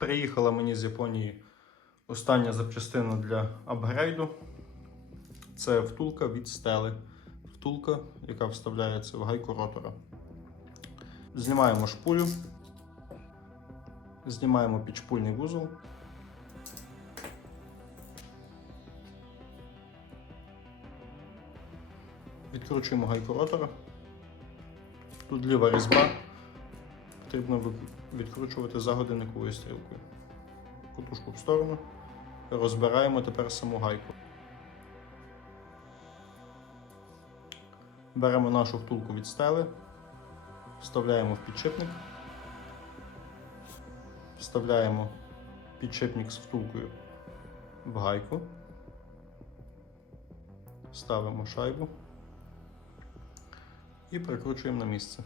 Приїхала мені з Японії остання запчастина для апгрейду. Це втулка від стели. Втулка, яка вставляється в гайку ротора. Знімаємо шпулю, знімаємо підшпульний вузол. Відкручуємо гайку ротора. Тут ліва різьба. Потрібно відкручувати за годинниковою стрілкою. Кутушку в сторону. Розбираємо тепер саму гайку. Беремо нашу втулку від стели, вставляємо в підшипник, вставляємо підшипник з втулкою в гайку, ставимо шайбу і прикручуємо на місце.